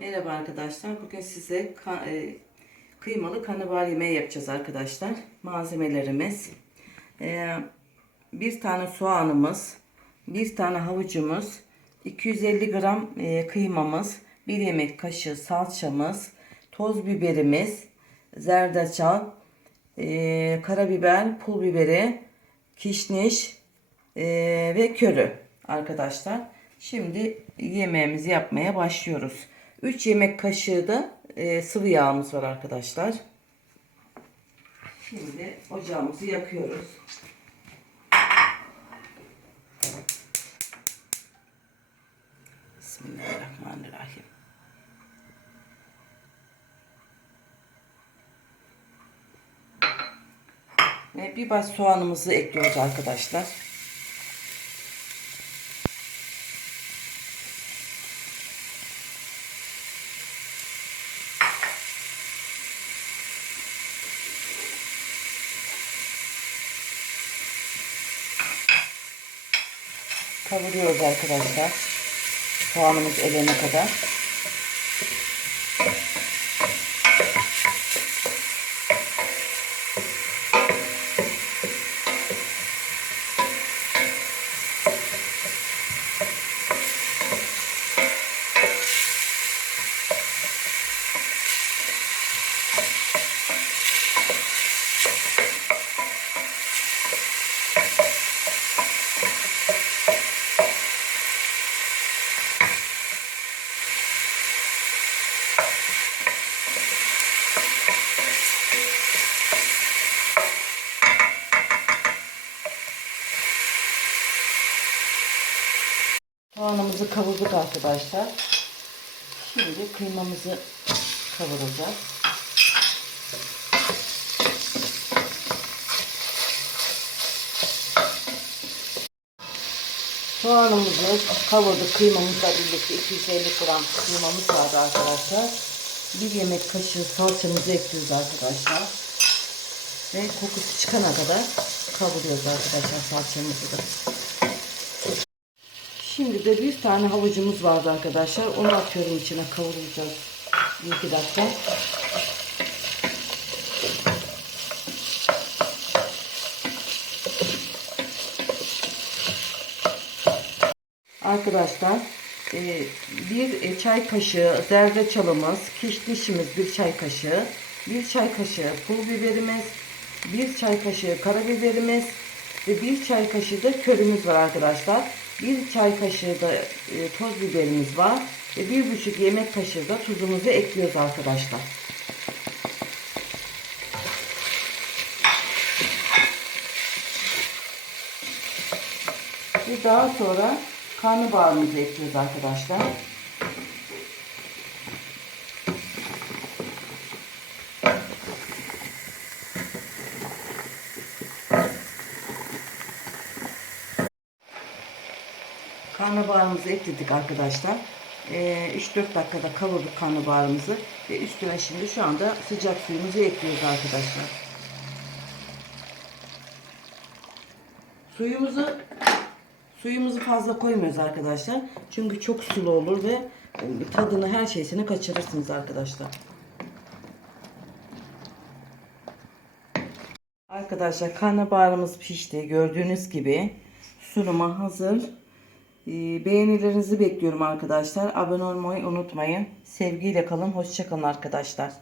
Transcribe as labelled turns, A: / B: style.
A: Merhaba arkadaşlar. Bugün size e, kıymalı karnabahar yemeği yapacağız arkadaşlar. Malzemelerimiz e, bir tane soğanımız, bir tane havucumuz, 250 gram e, kıymamız, bir yemek kaşığı salçamız, toz biberimiz, zerdeçal, karabiber, pul biberi, kişniş ve körü arkadaşlar. Şimdi yemeğimizi yapmaya başlıyoruz. 3 yemek kaşığı da e, sıvı yağımız var arkadaşlar. Şimdi ocağımızı yakıyoruz. Bismillahirrahmanirrahim. Ve bir baş soğanımızı ekliyoruz arkadaşlar. Kavuruyoruz arkadaşlar. Soğanımız elene kadar. Soğanımızı kavurduk arkadaşlar. Şimdi kıymamızı kavuracağız. Soğanımızı kavurduk. Kıymamızla birlikte 250 gram kıymamız vardı arkadaşlar. Bir yemek kaşığı salçamızı ekliyoruz arkadaşlar. Ve kokusu çıkana kadar kavuruyoruz arkadaşlar salçamızı da. Şimdi de bir tane havucumuz vardı arkadaşlar. Onu atıyorum içine kavuracağız. Bir iki dakika. Arkadaşlar e, bir e, çay kaşığı zerdeçalımız, kişnişimiz bir çay kaşığı, bir çay kaşığı pul biberimiz, bir çay kaşığı karabiberimiz ve bir çay kaşığı da körümüz var arkadaşlar. Bir çay kaşığı da e, toz biberimiz var ve bir buçuk yemek kaşığı da tuzumuzu ekliyoruz arkadaşlar. Ve daha sonra karnabaharımızı ekliyoruz arkadaşlar. Karnabaharımızı ekledik arkadaşlar. Ee, 3-4 dakikada kavurduk karnabaharımızı ve üstüne şimdi şu anda sıcak suyumuzu ekliyoruz arkadaşlar. Suyumuzu suyumuzu fazla koymuyoruz arkadaşlar. Çünkü çok sulu olur ve tadını her şeysini kaçırırsınız arkadaşlar. Arkadaşlar karnabaharımız pişti. Gördüğünüz gibi sunuma hazır. Ee, Beğenilerinizi bekliyorum arkadaşlar. Abone olmayı unutmayın. Sevgiyle kalın. Hoşçakalın arkadaşlar.